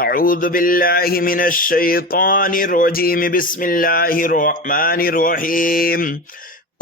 أعوذ بالله من الشيطان الرجيم بسم الله الرحمن الرحيم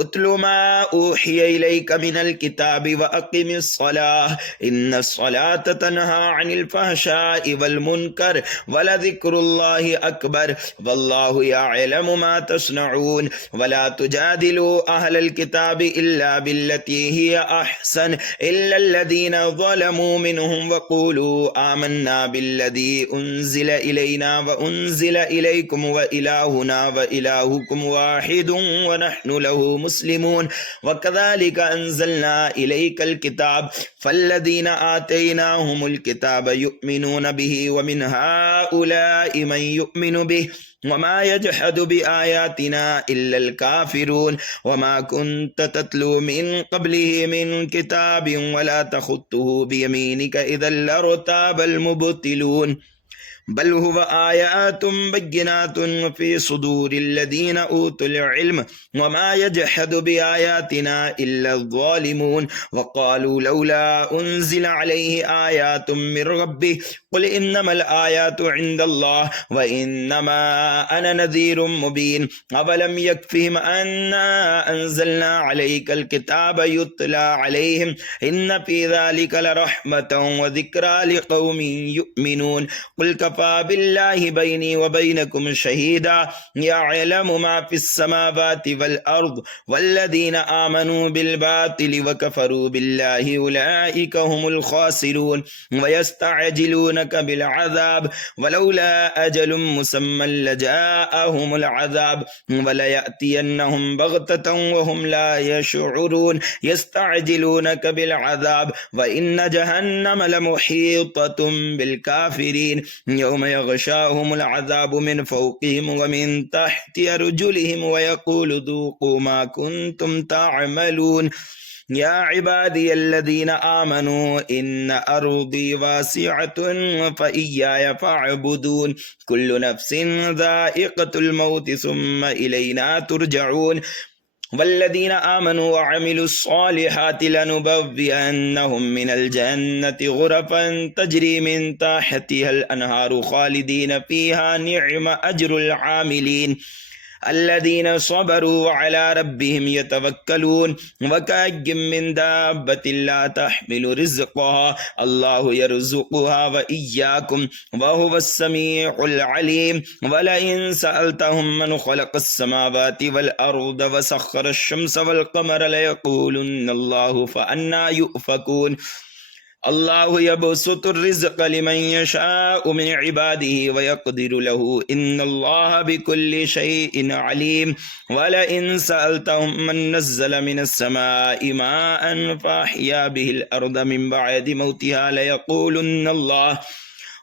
اتل ما أوحي إليك من الكتاب وأقم الصلاة إن الصلاة تنهى عن الفحشاء والمنكر ولذكر الله أكبر والله يعلم ما تصنعون ولا تجادلوا أهل الكتاب إلا بالتي هي أحسن إلا الذين ظلموا منهم وقولوا آمنا بالذي أنزل إلينا وأنزل إليكم وإلهنا وإلهكم واحد ونحن له مسلمون وكذلك أنزلنا إليك الكتاب فالذين آتيناهم الكتاب يؤمنون به ومن هؤلاء من يؤمن به وما يجحد بآياتنا إلا الكافرون وما كنت تتلو من قبله من كتاب ولا تخطه بيمينك إذا لارتاب المبطلون بل هو آيات بينات في صدور الذين أوتوا العلم وما يجحد بآياتنا إلا الظالمون وقالوا لولا أنزل عليه آيات من ربه قل إنما الآيات عند الله وإنما أنا نذير مبين أولم يكفهم أنا أنزلنا عليك الكتاب يتلى عليهم إن في ذلك لرحمة وذكرى لقوم يؤمنون قل كفى بالله بيني وبينكم شهيدا يعلم ما في السماوات والأرض والذين آمنوا بالباطل وكفروا بالله أولئك هم الخاسرون ويستعجلونك بالعذاب ولولا أجل مسمى لجاءهم العذاب وليأتينهم بغتة وهم لا يشعرون يستعجلونك بالعذاب وإن جهنم لمحيطة بالكافرين يوم يغشاهم العذاب من فوقهم ومن تحت أرجلهم ويقول ذوقوا ما كنتم تعملون يا عبادي الذين آمنوا إن أرضي واسعة فإياي فاعبدون كل نفس ذائقة الموت ثم إلينا ترجعون والذين آمنوا وعملوا الصالحات لنبوئنهم من الجنة غرفا تجري من تحتها الأنهار خالدين فيها نعم أجر العاملين الذين صبروا وعلى ربهم يتوكلون وكأي من دابة لا تحمل رزقها الله يرزقها وإياكم وهو السميع العليم ولئن سألتهم من خلق السماوات والأرض وسخر الشمس والقمر ليقولن الله فأنى يؤفكون الله يبسط الرزق لمن يشاء من عباده ويقدر له إن الله بكل شيء عليم ولئن سألتهم من نزل من السماء ماء فأحيا به الأرض من بعد موتها ليقولن الله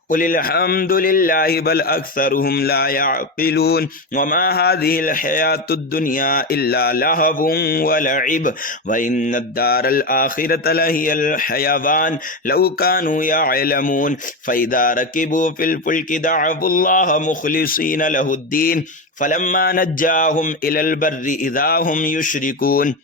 قل الحمد لله بل أكثرهم لا يعقلون وما هذه الحياة الدنيا إلا لهو ولعب وإن الدار الآخرة لهي الحيوان لو كانوا يعلمون فإذا ركبوا في الفلك دعوا الله مخلصين له الدين فلما نجاهم إلى البر إذا هم يشركون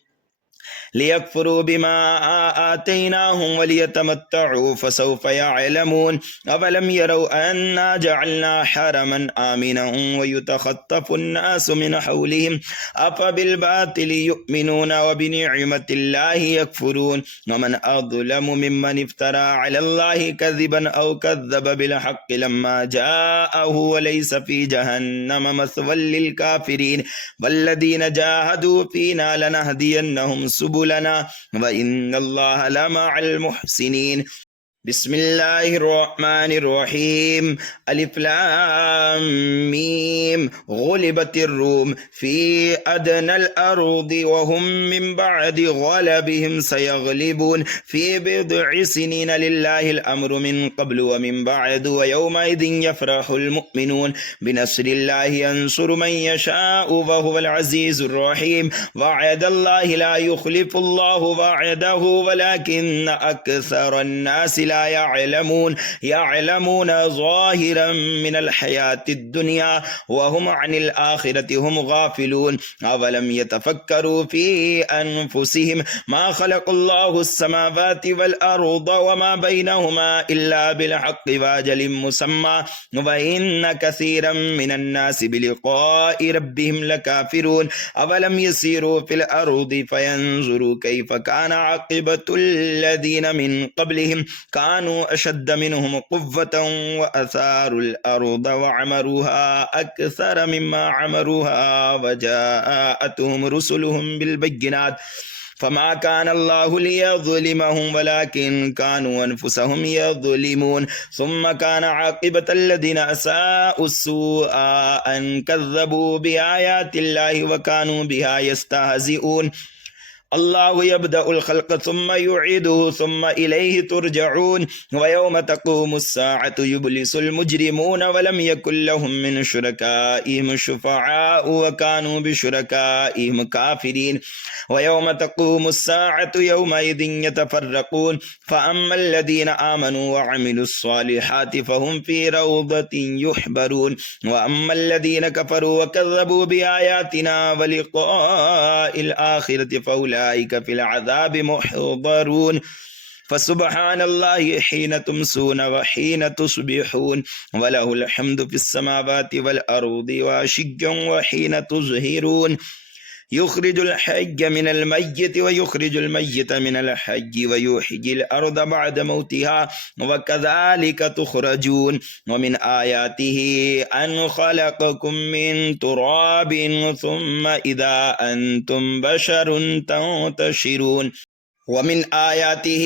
ليكفروا بما آتيناهم وليتمتعوا فسوف يعلمون أولم يروا أنا جعلنا حرما آمنا ويتخطف الناس من حولهم أفبالباطل يؤمنون وبنعمة الله يكفرون ومن أظلم ممن افترى على الله كذبا أو كذب بالحق لما جاءه وليس في جهنم مثوى للكافرين والذين جاهدوا فينا لنهدينهم سبلنا وإن الله لمع المحسنين بسم الله الرحمن الرحيم ألف لام ميم غلبت الروم في أدنى الأرض وهم من بعد غلبهم سيغلبون في بضع سنين لله الأمر من قبل ومن بعد ويومئذ يفرح المؤمنون بنصر الله ينصر من يشاء وهو العزيز الرحيم وعد الله لا يخلف الله وعده ولكن أكثر الناس لا يعلمون ظاهرا من الحياة الدنيا وهم عن الآخرة هم غافلون أولم يتفكروا في أنفسهم ما خلق الله السماوات والأرض وما بينهما إلا بالحق وأجل مسمى وإن كثيرا من الناس بلقاء ربهم لكافرون أولم يسيروا في الأرض فينظروا كيف كان عاقبة الذين من قبلهم كانوا أشد منهم قوة وأثاروا الأرض وعمروها أكثر مما عمروها وجاءتهم رسلهم بالبينات فما كان الله ليظلمهم ولكن كانوا أنفسهم يظلمون ثم كان عاقبة الذين أساءوا السوء أن كذبوا بآيات الله وكانوا بها يستهزئون الله يبدأ الخلق ثم يعيده ثم إليه ترجعون ويوم تقوم الساعة يبلس المجرمون ولم يكن لهم من شركائهم شفعاء وكانوا بشركائهم كافرين ويوم تقوم الساعة يومئذ يتفرقون فأما الذين آمنوا وعملوا الصالحات فهم في روضة يحبرون وأما الذين كفروا وكذبوا بآياتنا ولقاء الآخرة فأولئك في العذاب محضرون فسبحان الله حين تمسون وحين تصبحون وله الحمد في السماوات والأرض وعشيا وحين تظهرون يخرج الحي من الميت ويخرج الميت من الحي ويحيي الأرض بعد موتها وكذلك تخرجون ومن آياته أن خلقكم من تراب ثم إذا أنتم بشر تنتشرون ومن آياته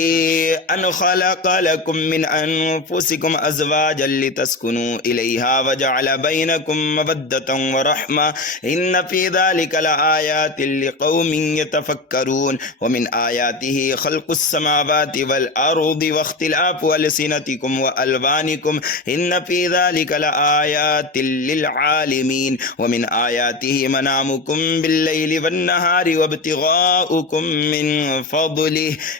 أن خلق لكم من أنفسكم أزواجا لتسكنوا إليها وجعل بينكم مودة ورحمة إن في ذلك لآيات لقوم يتفكرون ومن آياته خلق السماوات والأرض واختلاف ألسنتكم وألوانكم إن في ذلك لآيات للعالمين ومن آياته منامكم بالليل والنهار وابتغاؤكم من فضله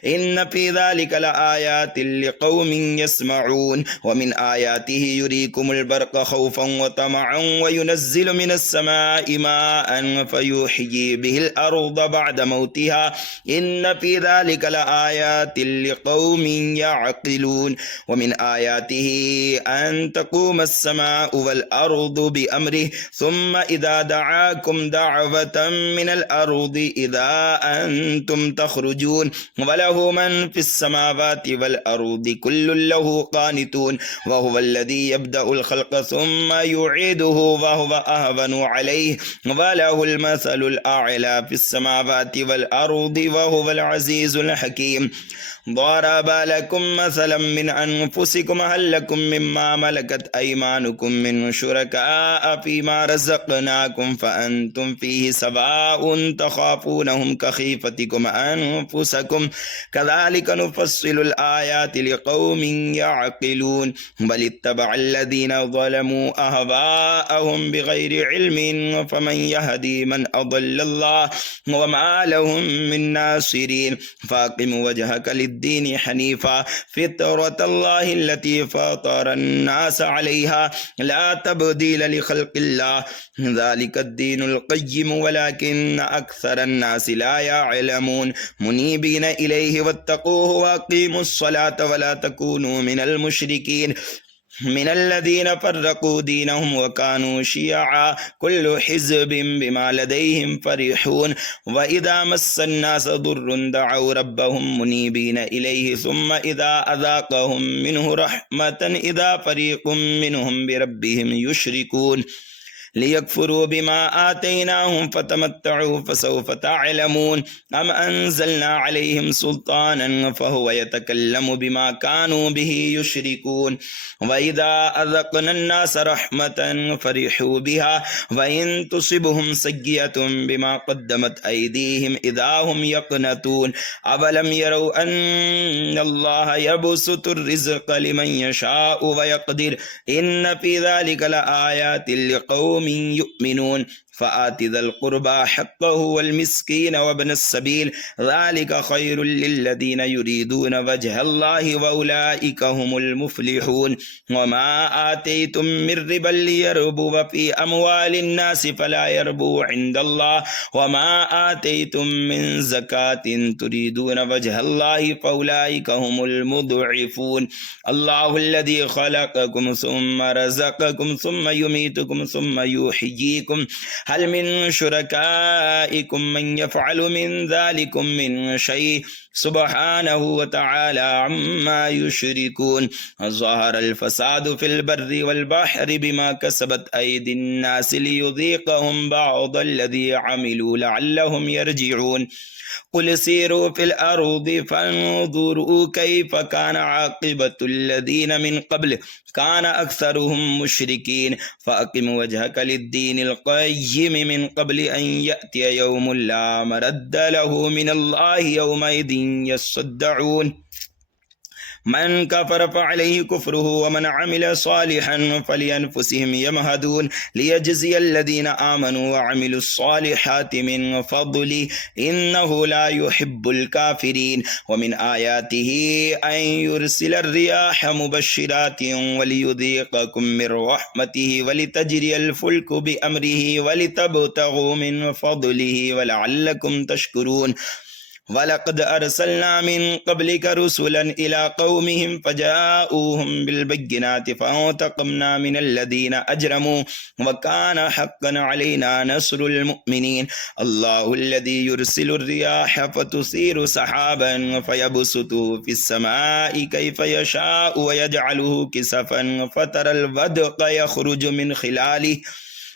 إن في ذلك لآيات لقوم يسمعون ومن آياته يريكم البرق خوفا وطمعا وينزل من السماء ماء فيحيي به الأرض بعد موتها إن في ذلك لآيات لقوم يعقلون ومن آياته أن تقوم السماء والأرض بأمره ثم إذا دعاكم دعوة من الأرض إذا أنتم تخرجون وله من في السماوات والأرض كل له قانتون وهو الذي يبدأ الخلق ثم يعيده وهو أهون عليه وله المثل الأعلى في السماوات والأرض وهو العزيز الحكيم ضرب لكم مثلا من أنفسكم هل لكم مما ملكت أيمانكم من شركاء فيما رزقناكم فأنتم فيه سواء تخافونهم كخيفتكم أنفسكم كذلك نفصل الآيات لقوم يعقلون بل اتبع الذين ظلموا أهواءهم بغير علم فمن يهدي من أضل الله وما لهم من ناصرين فاقم وجهك للدين حنيفا فطرة الله التي فطر الناس عليها لا تبديل لخلق الله ذلك الدين القيم ولكن أكثر الناس لا يعلمون منيبين إليه واتقوه وأقيموا الصلاة ولا تكونوا من المشركين من الذين فرقوا دينهم وكانوا شيعا كل حزب بما لديهم فرحون وإذا مس الناس ضر دعوا ربهم منيبين إليه ثم إذا أذاقهم منه رحمة إذا فريق منهم بربهم يشركون ليكفروا بما آتيناهم فتمتعوا فسوف تعلمون أم أنزلنا عليهم سلطانا فهو يتكلم بما كانوا به يشركون وإذا أذقنا الناس رحمة فرحوا بها وإن تصبهم سيئة بما قدمت أيديهم إذا هم يقنطون أولم يروا أن الله يبسط الرزق لمن يشاء ويقدر إن في ذلك لآيات لقوم يؤمنون فآت ذا القربى حقه والمسكين وابن السبيل ذلك خير للذين يريدون وجه الله وأولئك هم المفلحون وما آتيتم من ربا ليربو في أموال الناس فلا يربو عند الله وما آتيتم من زكاة تريدون وجه الله فأولئك هم المضعفون الله الذي خلقكم ثم رزقكم ثم يميتكم ثم يحييكم هل من شركائكم من يفعل من ذلكم من شيء سبحانه وتعالى عما يشركون ظهر الفساد في البر والبحر بما كسبت أيدي الناس ليذيقهم بعض الذي عملوا لعلهم يرجعون قل سيروا في الأرض فانظروا كيف كان عاقبة الذين من قبل كان أكثرهم مشركين فأقم وجهك للدين القيم من قبل أن يأتي يوم لا مرد له من الله يومئذ يصدعون من كفر فعليه كفره ومن عمل صالحا فلأنفسهم يمهدون ليجزي الذين آمنوا وعملوا الصالحات من فضله إنه لا يحب الكافرين ومن آياته أن يرسل الرياح مبشرات وليذيقكم من رحمته ولتجري الفلك بأمره ولتبتغوا من فضله ولعلكم تشكرون ولقد أرسلنا من قبلك رسلا إلى قومهم فجاءوهم بالبينات فانتقمنا من الذين أجرموا وكان حقا علينا نصر المؤمنين الله الذي يرسل الرياح فتثير سحابا فيبسطه في السماء كيف يشاء ويجعله كسفا فترى الودق يخرج من خلاله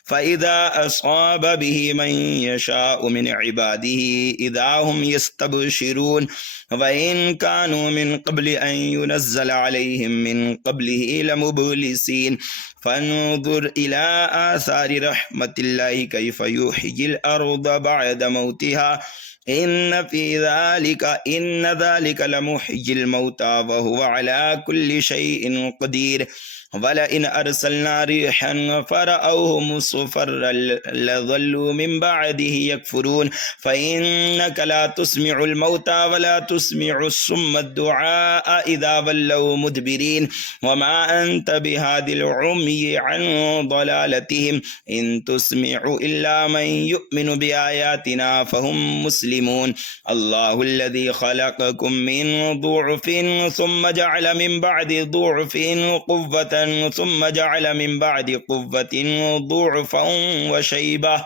فإذا أصاب به من يشاء من عباده إذا هم يستبشرون وإن كانوا من قبل أن ينزل عليهم من قبله لمبلسين فانظر إلى آثار رحمة الله كيف يحيي الأرض بعد موتها إن ذلك لمحيي الموتى وهو على كل شيء قدير ولئن أرسلنا ريحا فرأوه مصفرا لظلوا من بعده يكفرون فإنك لا تسمع الموتى ولا تسمع الصم الدعاء إذا ولوا مدبرين وما أنت بهاد العمي عن ضلالتهم إن تسمع إلا من يؤمن بآياتنا فهم مسلمون الله الذي خلقكم من ضعف ثم جعل من بعد ضعف قوة ثم جعل من بعد قوة ضعفا وشيبة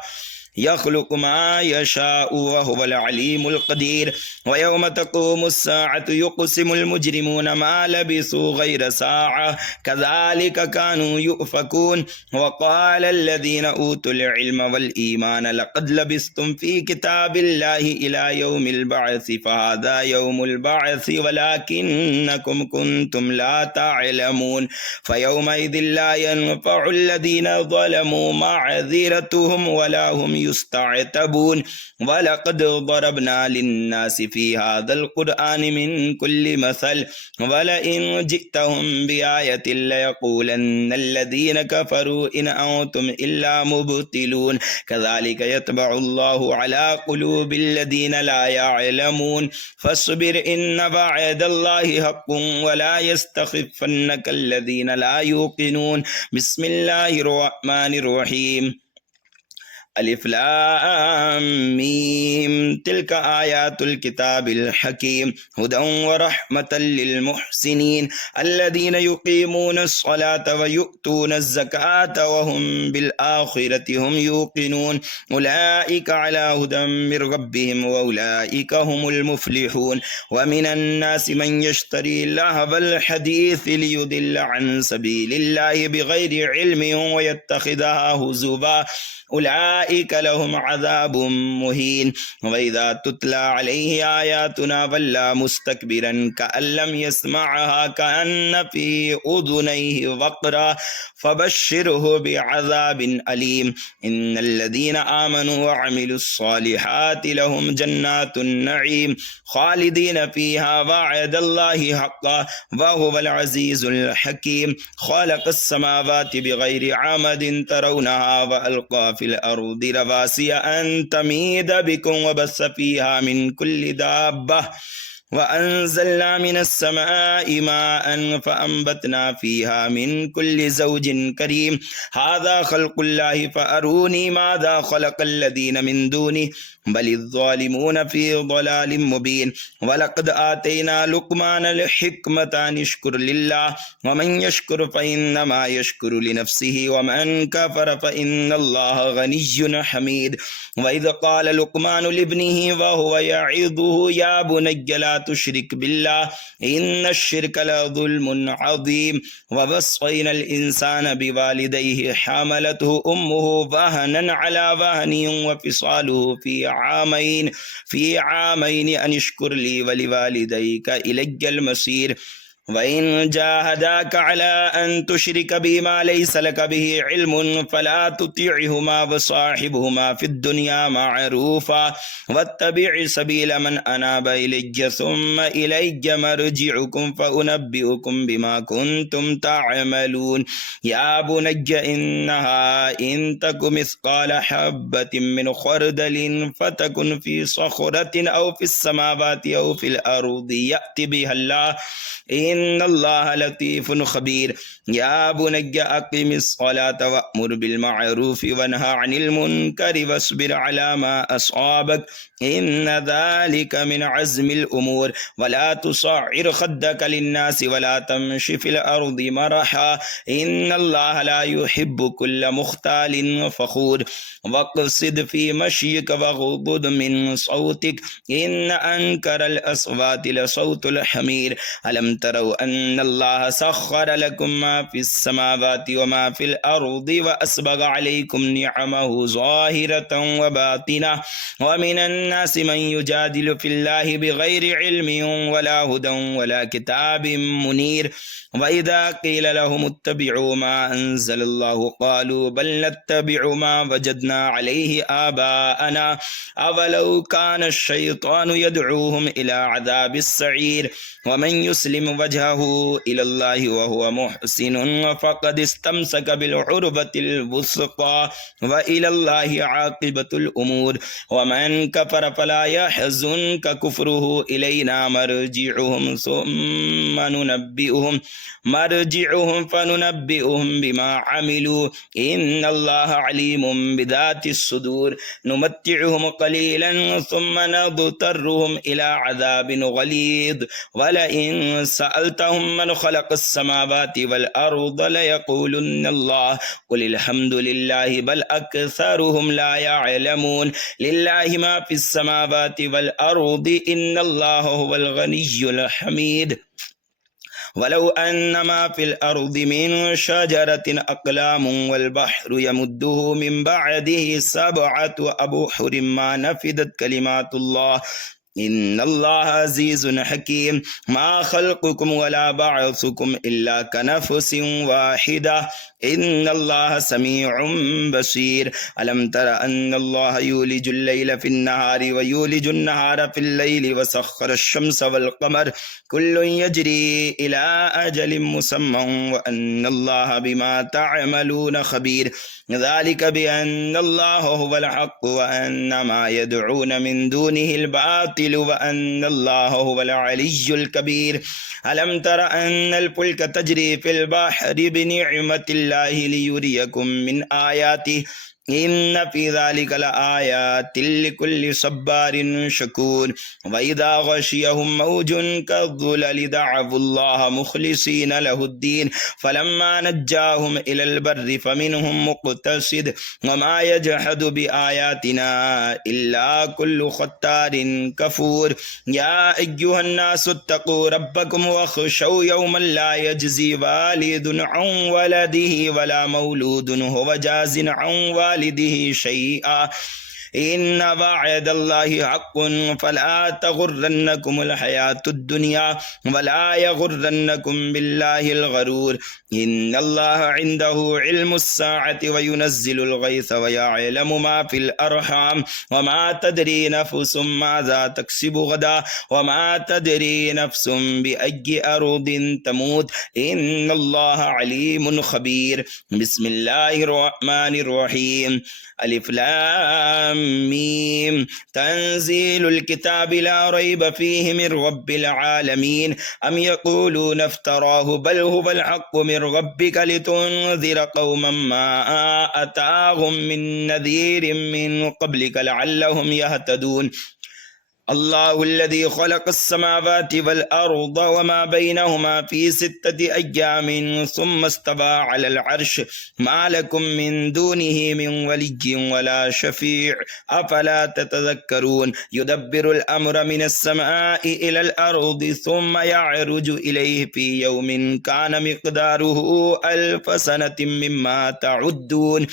يخلق ما يشاء وهو العليم القدير ويوم تقوم الساعة يقسم المجرمون ما لبثوا غير ساعة كذلك كانوا يؤفكون وقال الذين أوتوا العلم والإيمان لقد لبثتم في كتاب الله إلى يوم البعث فهذا يوم البعث ولكنكم كنتم لا تعلمون فيومئذ لا ينفع الذين ظلموا معذرتهم ولا هم يستعتبون ولقد ضربنا للناس في هذا القرآن من كل مثل ولئن جئتهم بآية ليقولن الذين كفروا إن أنتم إلا مبطلون كذلك يطبع الله على قلوب الذين لا يعلمون فاصبر إن وعد الله حق ولا يستخفنك الذين لا يوقنون بسم الله الرحمن الرحيم ألف لام ميم تلك آيات الكتاب الحكيم هدى ورحمة للمحسنين الذين يقيمون الصلاة ويؤتون الزكاة وهم بالآخرة هم يوقنون أولئك على هدى من ربهم وأولئك هم المفلحون ومن الناس من يشتري لهو الحديث ليضل عن سبيل الله بغير علم ويتخذها هزوا أولئك لهم عذاب مهين وإذا تتلى عليه آياتنا ولى مستكبرا كأن لم يسمعها كأن في أذنيه وقرا فبشره بعذاب أليم إن الذين آمنوا وعملوا الصالحات لهم جنات النعيم خالدين فيها وعد الله حقا وهو العزيز الحكيم خلق السماوات بغير عمد ترونها وألقى في الأرض الأرض رواسي أن تميد بكم وبث فيها من كل دابة وأنزلنا من السماء ماء فأنبتنا فيها من كل زوج كريم هذا خلق الله فأروني ماذا خلق الذين من دونه بل الظالمون في ضلال مبين ولقد آتينا لقمان الحكمة أن اشكر لله ومن يشكر فإنما يشكر لنفسه ومن كفر فإن الله غني حميد وإذ قال لقمان لابنه وهو يعظه يا بني لا تشرك بالله إن الشرك لظلم عظيم ووصينا الإنسان بوالديه حملته أمه وهنا على وهن وفصاله في عامين أن اشكر لي ولوالديك إلي المصير وإن جاهداك على أن تشرك بما ليس لك به علم فلا تطيعهما وصاحبهما في الدنيا معروفا واتبع سبيل من أناب إلي ثم إلي مرجعكم فأنبئكم بما كنتم تعملون يا بني إنها إن تك مثقال حبة من خردل فتكن في صخرة أو في السماوات أو في الأرض يأتي بها الله إن الله لطيف خبير يا بني أقم الصلاة وأمر بالمعروف وانهى عن المنكر واصبر على ما أصابك إن ذلك من عزم الأمور ولا تصعر خدك للناس ولا تمش في الأرض مرحا إن الله لا يحب كل مختال فخور واقصد في مشيك واغضض من صوتك إن أنكر الأصوات لصوت الحمير ألم تروا أن الله سخر لكم ما في السماوات وما في الأرض وأسبغ عليكم نعمه ظاهرة وباطنة ومن الناس من يجادل في الله بغير علم ولا هدى ولا كتاب منير وإذا قيل لهم اتبعوا ما أنزل الله قالوا بل نتبع ما وجدنا عليه آباءنا أولو كان الشيطان يدعوهم إلى عذاب السعير ومن يسلم وجهه إلى الله وهو محسن فقد استمسك بالعروة الوثقى وإلى الله عاقبة الأمور ومن كفر فلا يحزنك كفره إلينا مرجعهم فننبئهم بما عملوا إن الله عليم بذات الصدور نمتعهم قليلا ثم نضطرهم إلى عذاب غليظ ولئن سألتهم من خلق السماوات والأرض ليقولن الله قل الحمد لله بل أكثرهم لا يعلمون لله ما في السماوات والأرض إن الله هو الغني الحميد ولو أن ما في الأرض من شجرة أقلام والبحر يمده من بعده 7 أبحر ما نفدت كلمات الله إن الله عزيز حكيم ما خلقكم ولا بعثكم إلا كنفس واحدة إن الله سميع بصير ألم تر أن الله يولج الليل في النهار ويولج النهار في الليل وسخر الشمس والقمر كل يجري إلى أجل مسمى وأن الله بما تعملون خبير ذلك بأن الله هو الحق وأن ما يدعون من دونه الباطل وأن الله هو العلي الكبير ألم تر أن الفلك تجري في البحر بنعمة الله ليريكم من آياته إن في ذلك لآيات لكل صبار شكور وإذا غشيهم موج كالظلل دعوا الله مخلصين له الدين فلما نجاهم إلى البر فمنهم مقتصد وما يجحد بآياتنا إلا كل ختار كفور يا أيها الناس اتقوا ربكم واخشوا يوما لا يجزي والد عن ولده ولا مولود هو جاز عن والده شيئا إن وعد الله حق فلا تغرنكم الحياة الدنيا ولا يغرنكم بالله الغرور إن الله عنده علم الساعة وينزل الغيث ويعلم ما في الأرحام وما تدري نفس ماذا تكسب غدا وما تدري نفس بأي أرض تموت إن الله عليم خبير. بسم الله الرحمن الرحيم. ألف لام ميم. تنزيل الكتاب لا ريب فيه من رب العالمين. أم يقولون افتراه بل هو الحق من ربك لتنذر قوما ما أتاهم من نذير من قبلك لعلهم يهتدون. الله الذي خلق السماوات والأرض وما بينهما في 6 أيام ثم استوى على العرش ما لكم من دونه من ولي ولا شفيع أفلا تتذكرون. يدبر الأمر من السماء إلى الأرض ثم يعرج إليه في يوم كان مقداره 1000 سنة مما تعدون.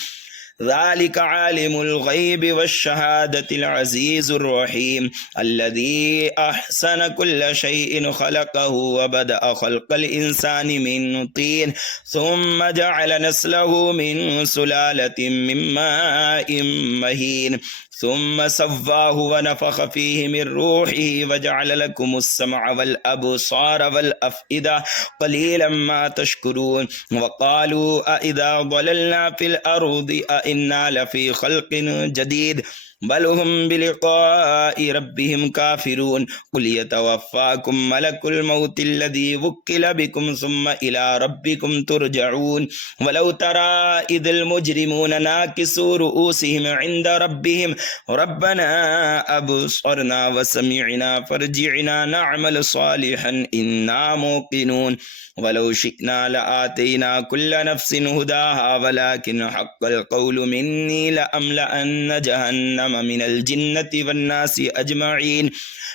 ذلك عالم الغيب والشهادة العزيز الرحيم الذي أحسن كل شيء خلقه وبدأ خلق الإنسان من طين ثم جعل نسله من سلالة من ماء مهين ثم سواه ونفخ فيه من روحه وجعل لكم السمع والأبصار والأفئدة قليلا ما تشكرون. وقالوا أإذا ضللنا في الأرض أإنا لفي خلق جديد بل هم بلقاء ربهم كافرون. قل يتوفاكم ملك الموت الذي وكل بكم ثم إلى ربكم ترجعون. ولو ترى إذ المجرمون ناكسوا رؤوسهم عند ربهم ربنا أبصرنا وسمعنا فارجعنا نعمل صالحا إنا موقنون. ولو شئنا لآتينا كل نفس هداها ولكن حق القول مني لأملأن جهنم من الجنة والناس أجمعين.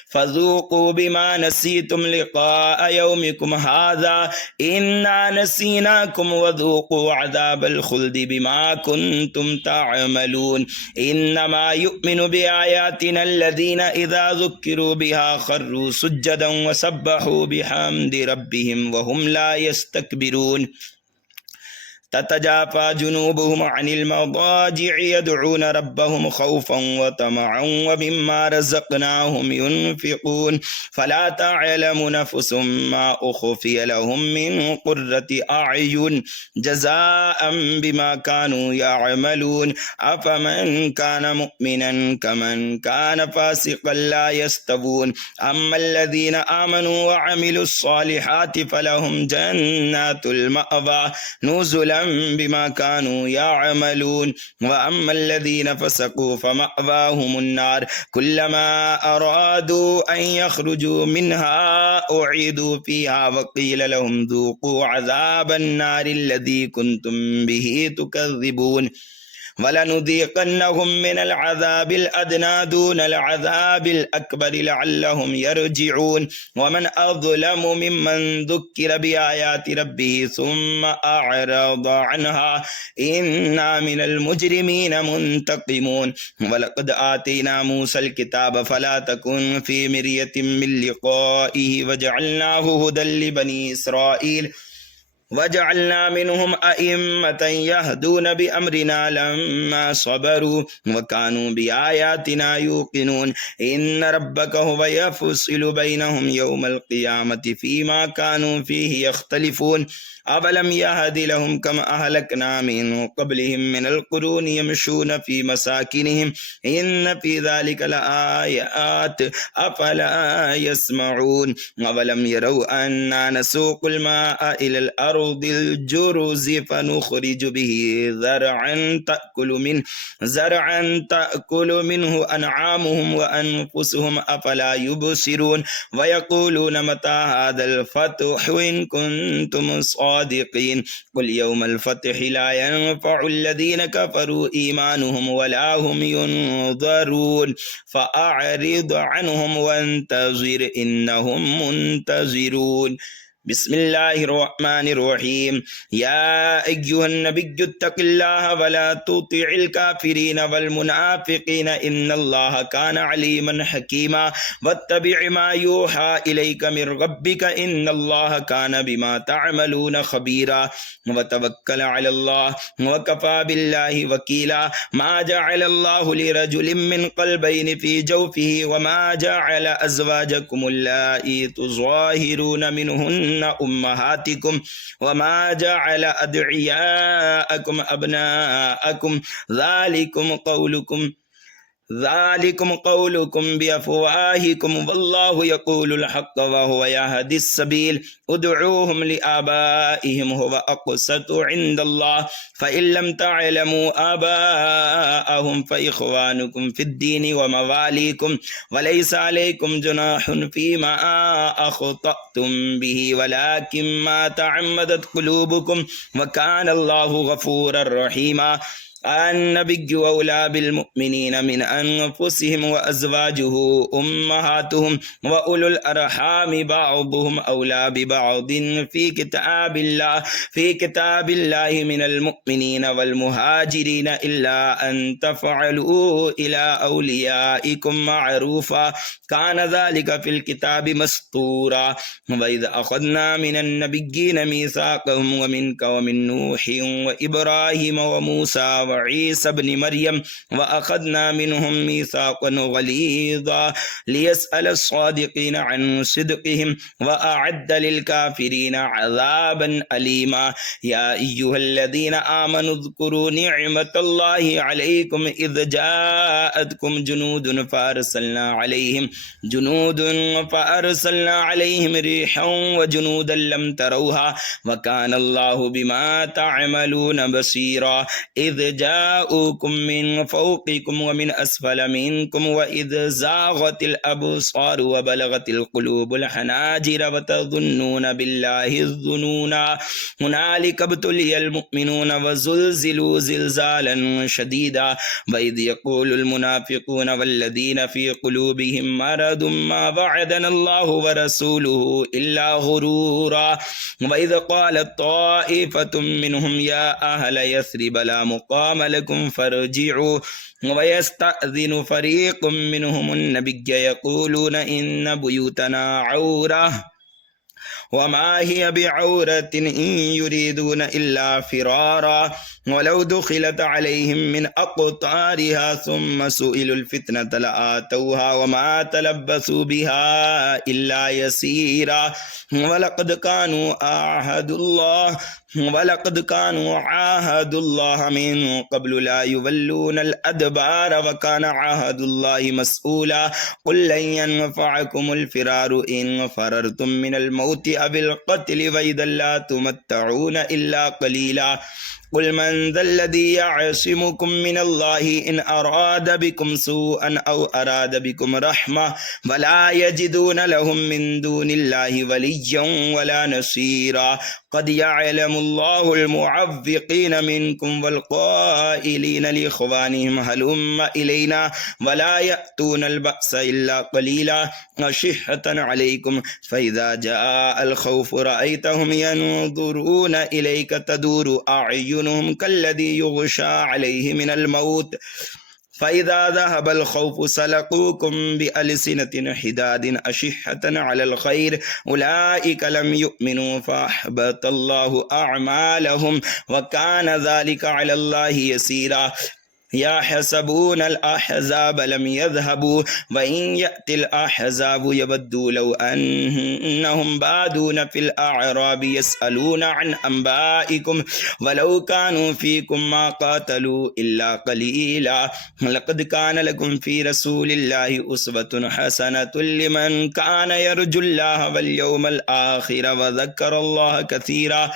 فذوقوا بما نسيتم لقاء يومكم هذا إنا نسيناكم وذوقوا عذاب الخلد بما كنتم تعملون. إنما يؤمن بآياتنا الذين إذا ذكروا بها خروا سجدا وسبحوا بحمد ربهم وهم لا يستكبرون. تتجافى جنوبهم عن المضاجع يدعون ربهم خوفا وطمعا ومما رزقناهم ينفقون. فلا تعلم نفس ما أخفي لهم من قرة أعين جزاء بما كانوا يعملون. أفمن كان مؤمنا كمن كان فاسقا لا يستوون. أما الذين آمنوا وعملوا الصالحات فلهم جنات المأوى نزلا بما كانوا يعملون. وأما الذين فسقوا فمأواهم النار كلما أرادوا أن يخرجوا منها أعيدوا فيها وقيل لهم ذوقوا عذاب النار الذي كنتم به تكذبون. ولنذيقنهم من العذاب الأدنى دون العذاب الأكبر لعلهم يرجعون. ومن أظلم ممن ذكر بآيات ربه ثم أعرض عنها إنا من المجرمين منتقمون. ولقد آتينا موسى الكتاب فلا تكن في مرية من لقائه وجعلناه هدى لبني إسرائيل وجعلنا منهم أئمة يهدون بأمرنا لما صبروا وكانوا بآياتنا يوقنون. إن ربك هو يفصل بينهم يوم القيامة فيما كانوا فيه يختلفون. أولم يهد لهم كما أهلكنا من قبلهم من القرون يمشون في مساكنهم إن في ذلك لآيات أفلا يسمعون. أولم يروا أنا نسوق الماء إلى الأرض الجرز فنخرج به زرعا تأكل منه أنعامهم وأنفسهم أفلا يبصرون. ويقولون متى هذا الفتح إن كنتم صادقين. قل يوم الفتح لا ينفع الذين كفروا إيمانهم ولا هم ينظرون. فأعرض عنهم وانتظر إنهم منتظرون. بسم الله الرحمن الرحيم يا أيها النبي اتق الله ولا تطع الكافرين والمنافقين إن الله كان عليما حكيما واتبع ما يوحى إليك من ربك إن الله كان بما تعملون خبيرا وتوكل على الله وكفى بالله وكيلا ما جعل الله لرجل من قلبين في جوفه وما جعل أزواجكم اللائي تظاهرون منهن أمهاتكم وما جعل أدعياءكم أبناءكم ذلكم قولكم بأفواهكم والله يقول الحق وهو يهدي السبيل ادعوهم لآبائهم هو أقسط عند الله فإن لم تعلموا آباءهم فإخوانكم في الدين ومواليكم وليس عليكم جناح فيما أخطأتم به ولكن ما تعمدت قلوبكم وكان الله غفورا رحيما النبي أولى بالمؤمنين من أنفسهم وأزواجه أمهاتهم وأولو الأرحام بعضهم أولى ببعض في كتاب الله من المؤمنين والمهاجرين إلا أن تفعلوا إلى أوليائكم معروفا كان ذلك في الكتاب مسطورا وإذ أخذنا من النبيين ميثاقهم ومنك ومن نوح وإبراهيم وموسى وعيسى بن مريم وأخذنا منهم ميثاقا غليظا ليسأل الصادقين عن صدقهم وأعد للكافرين عذابا أليما يا أيها الذين آمنوا اذكروا نعمة الله عليكم إذ جاءتكم جنود فأرسلنا عليهم ريحا وجنودا لم تروها وكان الله بما تعملون بصيرا إذ جاءوكم من فوقكم ومن أسفل منكم وإذ زاغت الأبصار وبلغت القلوب الحناجر وتظنون بالله الظنونا هنالك ابتلي المؤمنون وزلزلوا زلزالا شديدا وإذ يقول المنافقون والذين في قلوبهم مرض ما وعدنا الله ورسوله إلا غرورا وإذ قالت طائفة منهم يا أهل يثرب لا مقام لكم فارجعوا ويستأذن فريق منهم النبي يقولون إن بيوتنا عورة وما هي بعورة إن يريدون إلا فرارا ولو دخلت عليهم من أقطارها ثم سئلوا الفتنة لآتوها وما تلبثوا بها إلا يسيرا ولقد كانوا عاهدوا الله من قبل لا يولون الأدبار وكان عهد الله مسؤولا قل لن ينفعكم الفرار إن فررتم من الموت أو القتل وإذا لا تمتعون إلا قليلا قل من ذا الذي يعصمكم من الله إن أراد بكم سوءا أو أراد بكم رحمة ولا يجدون لهم من دون الله وليا ولا نصيرا قد يعلم الله المعوقين منكم والقائلين لإخوانهم هلم إلينا ولا يأتون البأس إلا قليلا أشحة عليكم فإذا جاء الخوف رأيتهم ينظرون إليك تدور أعينهم كالذي يغشى عليه من الموت فإذا ذهب الخوف سلقوكم بألسنة حداد أشحة على الخير أولئك لم يؤمنوا فأحبط الله أعمالهم وكان ذلك على الله يسيرا يحسبون الأحزاب لم يذهبوا وإن يأتي الأحزاب يبدوا لو أنهم بادون في الأعراب يسألون عن أنبائكم ولو كانوا فيكم ما قاتلوا إلا قليلا لقد كان لكم في رسول الله أسوة حسنة لمن كان يرجو الله واليوم الآخر وذكر الله كثيرا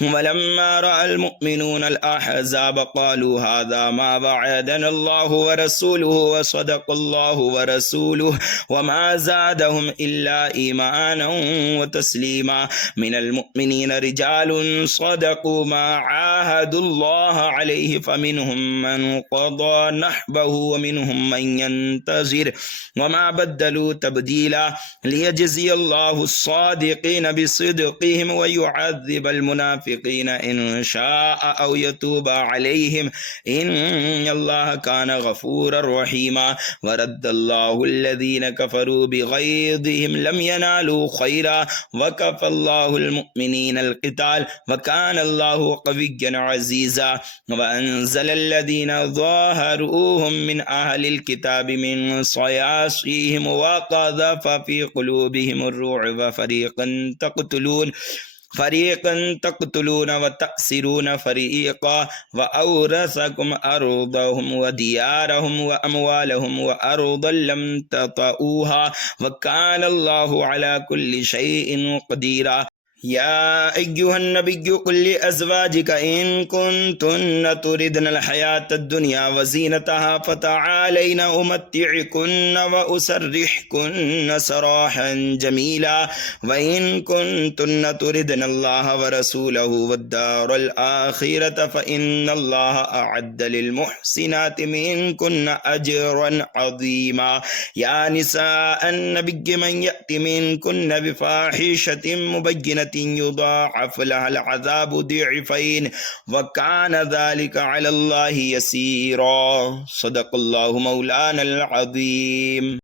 ولما رأى المؤمنون الأحزاب قالوا هذا ما وعدنا الله ورسوله وصدق الله ورسوله وما زادهم إلا إيمانا وتسليما. من المؤمنين رجال صدقوا ما عاهدوا الله عليه فمنهم من قضى نحبه ومنهم من ينتظر وما بدلوا تبديلا ليجزي الله الصادقين بصدقهم ويعذب المنافقين إن شاء أو يتوب عليهم إن الله كان غفورا رحيما. ورد الله الذين كفروا بغيظهم لم ينالوا خيرا وكفى الله المؤمنين القتال وكان الله قويا عزيزا. وأنزل الذين ظاهروهم من أهل الكتاب من صياصيهم وقذف في قلوبهم الرعب فريقا تقتلون وتأسرون فريقا وأورثكم أرضهم وديارهم وأموالهم وأرضا لم تطئوها وكان الله على كل شيء قديرا. يا أيها النبي قل لأزواجك إن كنتن تردن الحياة الدنيا وزينتها فتعالين أمتعكن وأسرحكن سراحا جميلا وإن كنتن تردن الله ورسوله والدار الآخرة فإن الله أعد للمحسنات منكن أجرا عظيما. يا نساء النبي من يأت منكن بفاحشة مبينة يضاعف لها العذاب ضعفين وكان ذلك على الله يسيرا. صدق الله مولانا العظيم.